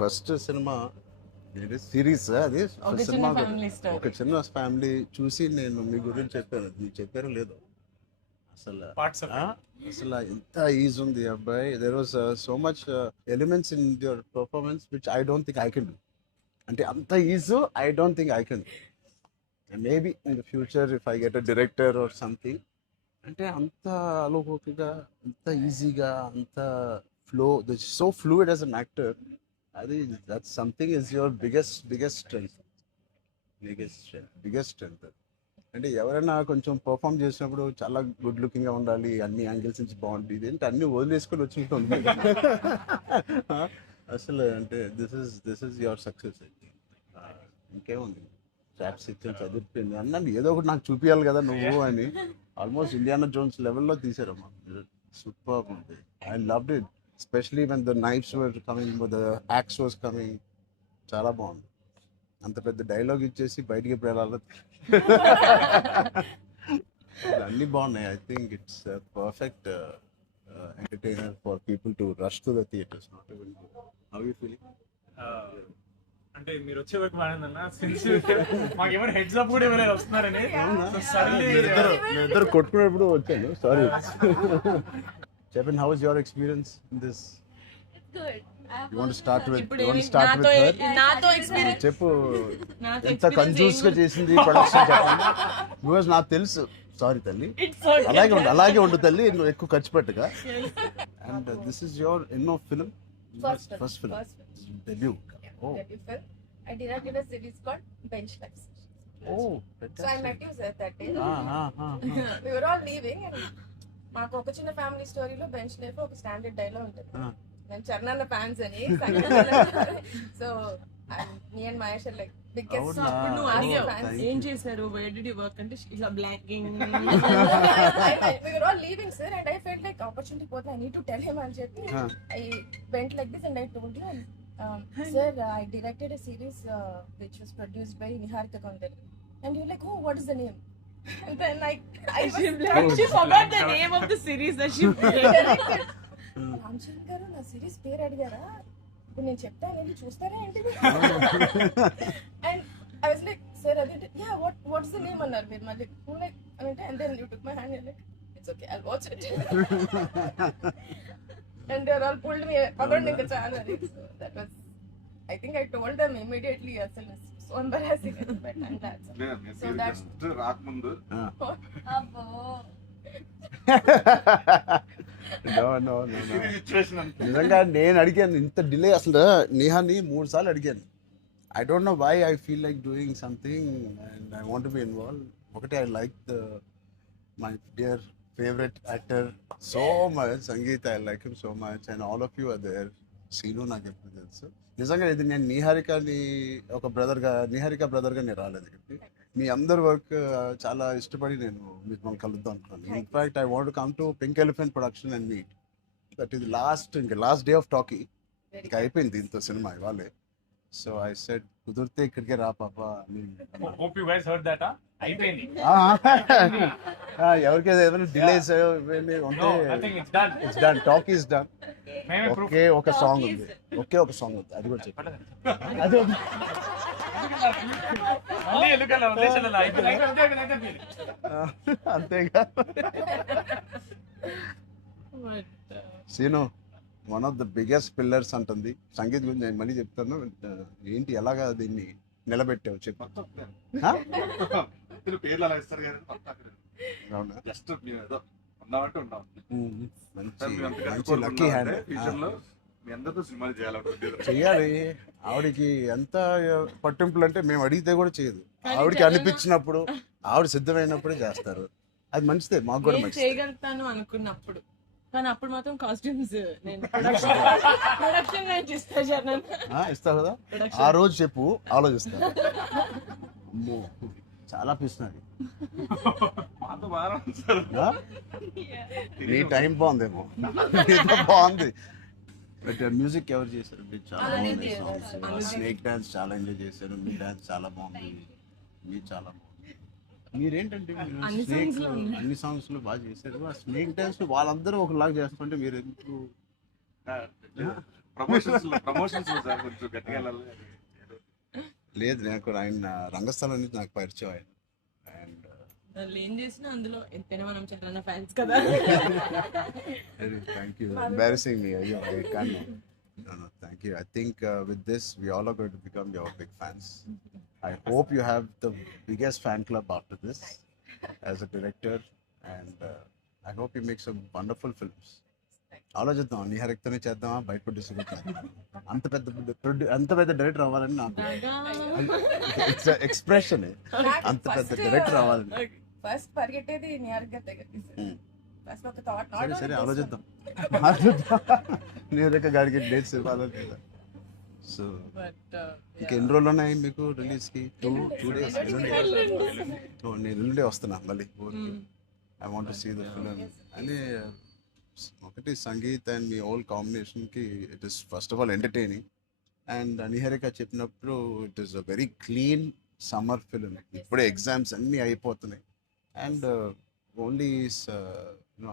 First cinema series అది cinema ఒక చిన్న ఫ్యామిలీ చూసి నేను మీ గురించి చెప్పాను, మీకు చెప్పారో లేదో అసలు అసలు ఎంత ఈజీ ఉంది అబ్బాయి. There was so much elements in your performance which I don't think I can do. అంటే అంత easy I don't think I can. Maybe in the future if I get a director or something, అంటే అంత అలోకిగా అంత ఈజీగా అంత flow, so fluid as an actor. అది that's something is your biggest strength. అంటే ఎవరైనా కొంచెం పర్ఫామ్ చేసినప్పుడు చాలా గుడ్ లుకింగ్గా ఉండాలి, అన్ని యాంగిల్స్ నుంచి బాగుంటుంది, ఇదేంటి అన్ని వదిలేసుకొని వచ్చినట్టుంది. అసలు అంటే దిస్ ఇస్ యువర్ సక్సెస్. ఇంకేముంది, ట్రాప్స్ ఇచ్చాను, చదివిపోయింది అన్నాను, ఏదో ఒకటి నాకు చూపించాలి కదా నువ్వు అని. ఆల్మోస్ట్ ఇండియానా జోన్స్ లెవెల్లో తీసారమ్మా. సూపర్ ఉంది. I loved it, especially when the knifes were coming, the axe was coming. చాలా బాగుంది. అంత పెద్ద డైలాగ్ ఇచ్చేసి బయటికి ఎప్పుడు వెళ్ళాలి. అన్నీ బాగున్నాయి. I think it's perfect entertainer for people to rush to the theatres. Not even how you feeling? అంటే మీరు వచ్చే వరకు బాగుందన్న, మాకేమైనా హెడ్స్ అప్ కూడా ఎవరైనా వస్తున్నారని ఇద్దరు కొట్టుకునేప్పుడు వచ్చాను. సారీ. చెప్పండి, how is your experience in this? You want to start with her? నాతో ఎక్స్పీరియన్స్ చెప్పు, ఎంత కన్ఫ్యూజ్ గా చేసింది ప్రొడక్షన్ చెప్పండి. బికాజ్ నాకు తెలుసు. సారీ తల్లి, అలాగే ఉండు తల్లి, నువ్వు ఎక్కువ ఖర్చు పెట్టగా. అండ్ దిస్ ఇస్ యువర్ ఎన్నో film? First film, debut. Oh, debut film. I directed a series called Bench Life. oh, So I met you sir that day. ah. We were all leaving and మాకు ఒక చిన్న family స్టోరీలో bench life ఒక standard dialogue ఉంటుంది. నేను Charan fans అని. So me and Mahesh like biggest. అప్పుడు నువ్వు అడిగావు ఏం చేశారు, వేర్ డిడ్ యు వర్క్ అంటే ఇలా blocking. We were all leaving sir and I felt like opportunity పోతే I need to tell him అని చెప్పి I went like this and I told you, sir, I directed a series which was produced by Niharika Kondal. And you're like, oh, what is the name? And then she forgot the name of the series that she directed. Ramachandra గారు నా series పేరు అడిగారా, ఇప్పుడు నేను చెప్తాను వెళ్ళి చూస్తారా ఏంటిది? And I was like, sir అది యా వాట్స్ ద నేమ్ అన్నారు మీరు మళ్ళీ. లైక్ అంటే and then you took my hand like it's okay I'll watch it. And they all pulled me around in the channel. So that was, I think I told them immediately, asalu so embarrassing, but and that's so that's raak mundu abbo no నిజంగా నేను అడిగాను ఇంత delay. అసలు నేహాని 3 సార్లు అడిగాను. I don't know why I feel like doing something and I want to be involve. ఒకటి, I like my dear favorite actor so much, Sangeet, I like him so much and all of you are there. Seenu నాకు ఎప్పుడు తెలుసు. నిజంగా ఇది నేను నిహారికని ఒక బ్రదర్గా, నిహారిక బ్రదర్గా నేను రాలేదు ఇక్కడికి. మీ అందరి వర్క్ చాలా ఇష్టపడి నేను మీకు కలుద్దాం అనుకున్నాను. In fact I want come to pink elephant production and meet. That is last day of talkie. ఇక అయిపోయింది దీంతో సినిమా ఇవాళే. సో ఐ సెడ్ కుదిరితే ఇక్కడికే రా పాప అని. Hope you guys heard that. అయిపోయింది. ఎవరికైనా ఏదైనా డిలేస్ ఉంటే it's done. Talk is done. ఒకే ఒక సాంగ్ ఉంది, అది కూడా చెప్పండి. అది అంతేగా. Seenu one of the biggest pillars అంటుంది. సంగీత్ గురించి నేను మళ్ళీ చెప్తాను. ఏంటి ఎలాగా దీన్ని నిలబెట్టావు చెప్పు. పేర్లు అలా ఇస్తారు కదా, జస్ట్ ఉన్నామంటే ఉన్నాం. మంచి లక్కీ హ్యాండ్. మీ అందరితో సినిమాలు చెయ్యాలి. ఆవిడకి ఎంత పట్టింపులు అంటే మేము అడిగితే కూడా చేయదు. ఆవిడకి అనిపించినప్పుడు, ఆవిడ సిద్ధమైనప్పుడే చేస్తారు. అది మంచిదే, మాకు కూడా మంచిది. చేయగలుగుతాను అనుకున్నప్పుడు, కానీ అప్పుడు మాత్రం కాస్ట్యూమ్స్ నేను ప్రొడక్షన్ ఇస్తావు కదా. ఆ రోజు చెప్పు, ఆలోచిస్తాను. అమ్మో చాలా పిస్తున్నది. నీ టైం బాగుందేమో, బాగుంది. బట్ మ్యూజిక్ ఎవరు చేశారు? చాలా బాగుంది సాంగ్స్. స్నేక్ డాన్స్ చాలా ఎంజాయ్ చేశారు. మీ డాన్స్ చాలా బాగుంది. మీరు చాలా బాగుంది. మీరేంటంటే స్నేక్ అన్ని సాంగ్స్ లో బాగా చేశారు. ఆ స్నేక్ డాన్స్ వాళ్ళందరూ ఒకలాగా చేస్తుంటే మీరు ఎందుకు ప్రమోషన్స్ సార్ కొంచెం గట్టిగా వెళ్ళాలి. లేదు నాకు ఆయన రంగస్థలం నుంచి నాకు పరిచయం ఆయన. అండ్ వాళ్ళు ఏం చేసినా అందులో ఎంతైనా మనం చాలా ఫ్యాన్స్ కదా. Thank you, embarrassing me. అయ్యో I can. No, thank you. I think with this, we all are going to become your big fans. I hope you have the biggest fan club after this as a director, and I hope you make some wonderful films. ఆలోచిద్దాం, నిహారిక్తోనే చేద్దామా, బయట producer అంత పెద్ద director అవ్వాలని నాకు expression. అంత పెద్ద director అవ్వాలని ఫస్ట్ పరిగెట్టేది నిహారిక దగ్గరికి. ఫస్ట్ ఒక థాట్ సరే సరే ఆలోచిద్దాం. నిహారిక గారికి డేట్స్ ఇవ్వాలని లేదా? సో బట్ ఇంకెన్ని రోజులు ఉన్నాయి మీకు రిలీజ్కి? 2 days. నేను ఎల్లుండే వస్తున్నా మళ్ళీ ఊరికి. I want to see the film. అని ఒకటి సంగీత్ అండ్ మీ ఓల్ కాంబినేషన్కి it is first of all entertaining. And Niharika చెప్పినప్పుడు it is a very clean summer film. ఇప్పుడే ఎగ్జామ్స్ అన్నీ అయిపోతున్నాయి. And only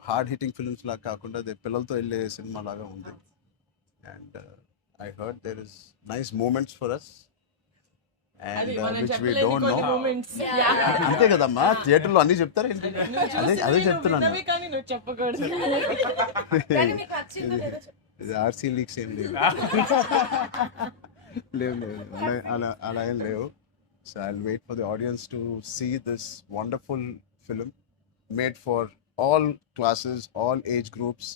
hard hitting films లాగా కాకుండా అదే పిల్లలతో వెళ్ళే సినిమా లాగా ఉంది. And I heard there is nice moments for us, and అది మనం which we చెప్పలేని don't కొన్ని know. మూమెంట్స్. అంతే కదమ్మా, థియేటర్లో అన్ని చెప్తారు ఏంటి? అదే చెప్తున్నాను. కానీ నువ్వు చెప్పకూడదు. కానీ మీకు నచ్చిందో లేదో చెప్పు. ఇది ఆర్సీ లీక్స్ ఏం లేవు. లేవు అలా ఏం లేవు. So I wait for the audience to see this wonderful film made for all classes, all age groups.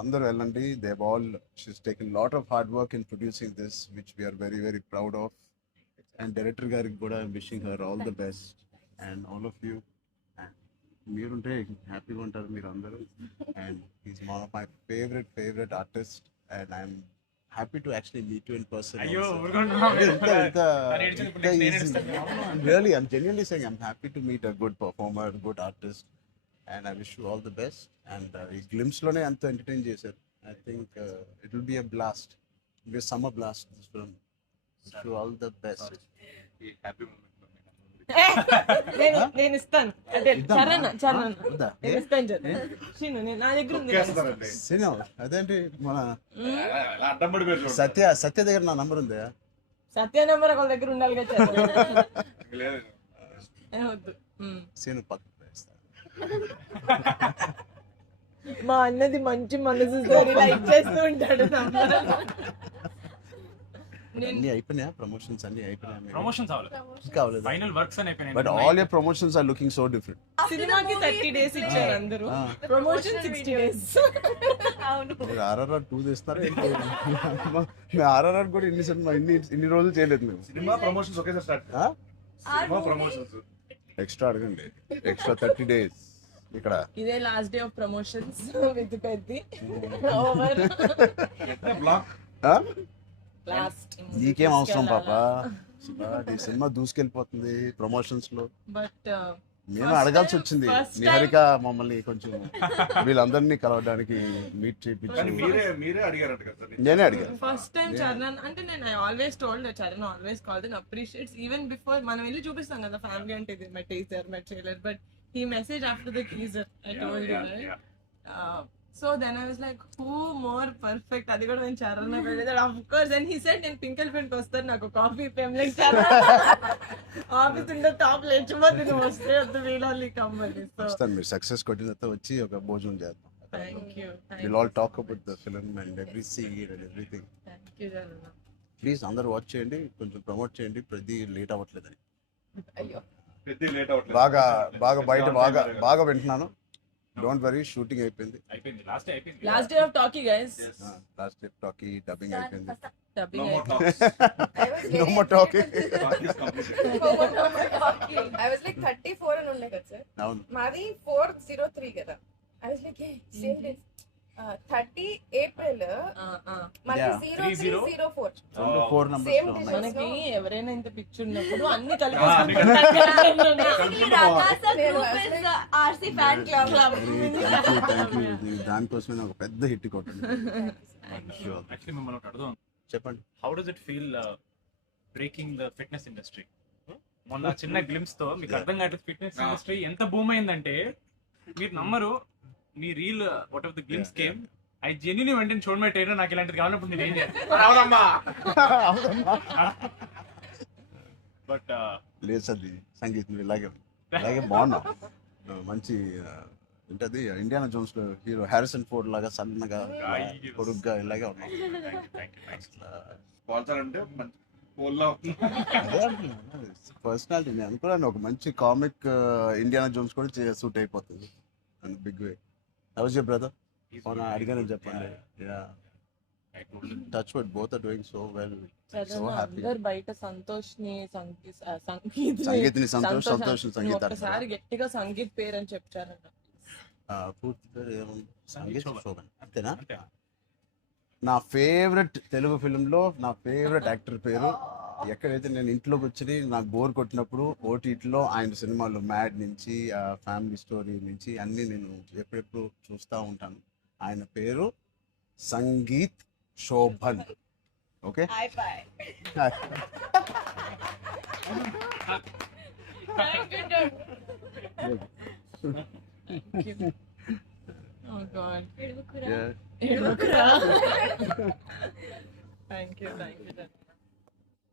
అందరూ వెళ్ళండి. they've all, she's taken lot of hard work in producing this, which we are very very proud of. And director గారికి కూడా I'm wishing her all the best, and all of you. And మీరుంటే హ్యాపీగా ఉంటారు మీరు అందరూ. And he's one of my favorite artists, and I'm happy to actually meet you in person. అయ్యో also. ఊరుకుంటున్నావు. Really, I'm genuinely saying I'm happy to meet a good performer, good artist, and I wish you all the best. And ఈ glimpse లోనే అంత entertain చేశారు. I think it will be a blast. It will be a summer blast, this film. Wish you all the best. ఈ happy moment నేను ఇస్తాను. అంటే ఇద్దామా? చరణ్ వద్దా? నేను ఇస్తాను చరణ్. నా దగ్గర ఉంది. తొక్కేస్తారండి. సినిమా అదేంటి మన అలా అడ్డం పడిపోయారు చూడండి. సత్య దగ్గర నా నంబర్ ఉందా? సత్య నెంబర్ ఒకళ్ళ దగ్గర ఉండాలి కదా చరణ్. లేదు. వద్దు. సీను పక్కన వేస్తాను. మా అన్నది మంచి మనసు లైక్ చేస్తూ ఉంటాడు. అన్ని అయిపోయినాయా? ప్రమోషన్స్ అన్ని అయిపోయినాయా? ప్రమోషన్స్ అవ్వాలి, ఇంకా అవ్వలేదు. ఫైనల్ వర్క్స్ అని అయిపోయినాయి. But all your promotions are looking so different. సినిమాకి 30 days ఇచ్చారు అందరూ, ప్రమోషన్ 60 days. అవును. మీరు RRR 2 తీస్తున్నారు ఏంటి? మేము RRR కూడా ఇన్ని రోజులు చేయలేదు మేము. సినిమా ప్రమోషన్స్ ఒకేసారి స్టార్ట్. ఆ? సినిమా ప్రమోషన్స్ ఎక్స్ట్రా అడగండి. ఎక్స్ట్రా 30 days ఇక్కడ. ఇదే last day of promotions with Peddi over. Block. ఆ? లాస్ట్ నీకేం అవసరం పాపా? ఈ సినిమా దూసుకెళ్ళిపోతుంది ప్రమోషన్స్ లో. బట్ మేము అడగాల్సి వచ్చింది. నిహారిక మమ్మల్ని కొంచెం వీళ్ళందరినీ కలవడానికి మీట్ కానీ చేయించి మీరే అడిగారంట కదా సార్. నేనే అడిగాను. ఫస్ట్ టైం చరణ్ అంటే నేను I always told Charan always called and appreciates even before మనం వెళ్ళి చూపిస్తాం కదా ఫ్యామిలీ అంటే ఇది my teaser my trailer, but he message after the teaser I told you right. So then I was like who more perfect, అది కూడా నేను చరణ్ వెళ్ళేది of course. And he said నేను పింక్ ఎలిఫెంట్ కి వస్తాను, నాకు coffee fame like Charan office ఉండే top లేచిపోతే నువ్వు వస్తే వద్దు వీళ్ళని కమ్మని. సో వస్తాను, మీరు సక్సెస్ కొట్టిన తర్వాత వచ్చి ఒక భోజనం చేద్దాం. Thank you We'll all talk about the film and every scene and everything. Charan. Please అందరూ వాచ్ చేయండి, కొంచెం ప్రమోట్ చేయండి. ప్రతి లేట్ అవ్వట్లేదని అయ్యో. పెద్ద లేట్ అవ్వట్లేదు. బాగా బయట బాగా వింటున్నాను. డోంట్ వరీ, షూటింగ్ అయిపోయింది. లాస్ట్ అయిపోయింది. Last day of talkie guys, last day talkie dubbing అయిపోయింది. No dubbing more talks. I was No very more talking. Talk is completed. I was like 34 అని ఉండే కదా సార్. అవును. మాది 403 కదా. I was like same days. 30 April మనకి Yeah. 0304 4 numbers Same లో day. ఉన్నాయి. మనకి ఎవరైనా ఇంత పిచ్చి ఉన్నప్పుడు అన్ని కలిపి RC fan club. Thank you. దానికోసమే నాకు పెద్ద హిట్ కొట్టండి. యాక్చువల్లీ మిమ్మల్ని ఒకటి అడుగుదాం. చెప్పండి. How does it feel breaking the fitness industry? మొన్న చిన్న గ్లిమ్స్ తో మీకు అర్థం కావట్లేదు ఫిట్నెస్ ఇండస్ట్రీ ఎంత బూమ్ అయిందంటే మీరు నమ్మరు. మీ reel what of the glimpse came I genuinely వెంటనే చూడమే ట్రైలర్ నాకు ఇలాంటిది కావాలన్నప్పుడు నేను ఏం చేయాలి బట్ లేదు సార్ సంగీత్ నువ్వు ఇలాగే బాగున్నావు మంచి ఏంటది ఇండియానా జోన్స్ లో హీరో హ్యారిసన్ ఫోర్డ్ లాగా సన్నగా పొడుగ్గా ఇలాగే ఉన్నావు. స్పాన్సర్ అంటే మంచి పోల్లో అదే పర్సనాలిటీ నేను అనుకున్నాను ఒక మంచి కామిక్ ఇండియానా జోన్స్ కూడా సూట్ అయిపోతుంది big way. How's your brother? అడిగానని చెప్పండి. Touch wood both are doing so well. So happy. అందరు బయట సంతోష్ని సంగీత్ సంగీత్ని సంతోష్ సంగీత్ ఒకసారి గట్టిగా సంగీత్ పేరు అని చెప్పారంట. పూర్తి పేరు ఏముంది? సంగీత్ శోభన్ అంతేనా? నా ఫేవరెట్ తెలుగు ఫిలింలో నా ఫేవరెట్ యాక్టర్ పేరు ఎక్కడైతే నేను ఇంట్లోకి వచ్చి నాకు బోర్ కొట్టినప్పుడు ఓటీటీలో ఆయన సినిమాలు మ్యాడ్ నుంచి ఫ్యామిలీ స్టోరీ నుంచి అన్నీ నేను ఎప్పుడెప్పుడు చూస్తూ ఉంటాను. ఆయన పేరు Sangeeth Shobhan. Okay Thank you. Oh God. Yeah. Thank you.